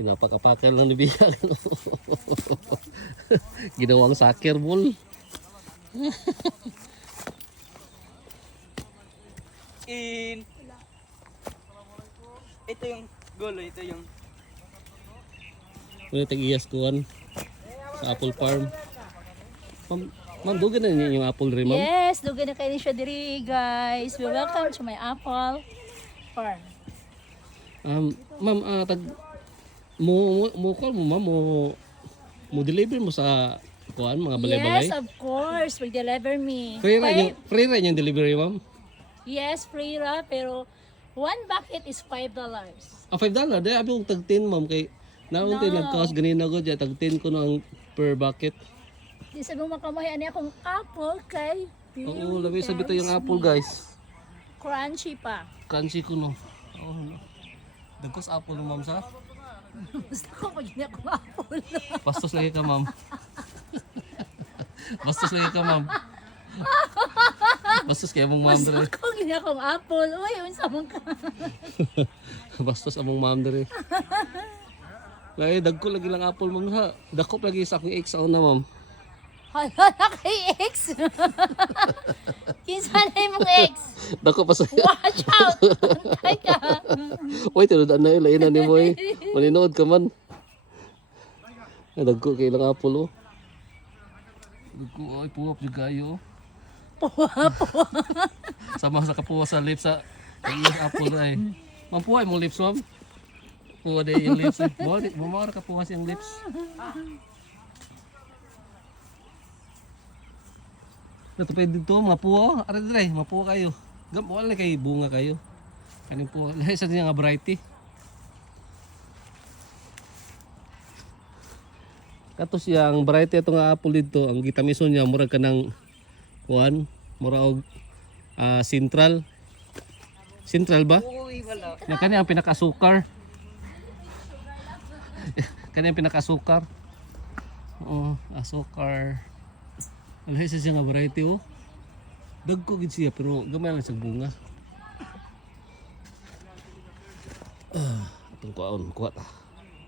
Inapak-apakan lang ni Bia. Ginawang soccer ball. Ito yung golo, ito yung Muna tag-iyas kuhan sa apple farm. Ma'am, dugan na niyo yung apple rin, ma'am? Yes, dugan na kayo siya diri, guys. We welcome to my apple farm. Ma'am, call mo, ma'am, mo deliver mo sa kuhan, mga balay-balay? Yes, of course. Mag-deliver me. Free rin yung delivery, ma'am? Yes, free ra, pero one bucket is $5. $5? Dahil abi kong tag 10, ma'am, kay naon tayo nagkaos ganina ko dyan, tag 10 ko na per bucket. Di sabi mo makamuhay, ano akong apple kay Oo, labi sabi to yung apple, guys. crunchy pa. Crunchy ko, no. Oo, no. Dagkos apple no, ma'am, sa? Gusto ko pag hindi akong apple. Bastos lagi ka, ma'am. Bastos lagi ka, ma'am. Bastos kaya mong ma'am Gusto dere. ko hindi akong apple. Uy, unsa man ka. Bastos among ma'am dere. Lagi dagko lagi lang apple, ma'am, ha. Dakop lagi sa akong egg sa una, ma'am. Hala na kay X. Kinsa na yung X? Dako pa sa. Watch out! Antay ka. Uy, tinudaan na ilainan ni mo eh. Maninood ka man. Ay, dagko kay ilang apple, oh. Dagko, ay, puwap juga kayo, oh. Sama sa kapuwa sa lips, sa yung apple ay. Mampuhay mong lips, ma'am. Puwa din yung lips, eh. Bumawar kapuwa siyang lips. Ito pwede dito, mga puwa, oh. Aray, aray, mapuwa kayo. Wala kay bunga kayo. Kanin po, lahat sa nga variety. Katos yang variety ito nga apple dito, ang gitamison niya murag kanang kuan, murag central. Central ba? uy, wala. Na kani ang pinakasukar. Kani ang pinakasukar. Oo, asukar. Lahat sa nga variety, oh. Dagko gid siya pero gamay lang sa bunga. Itong kuha ta.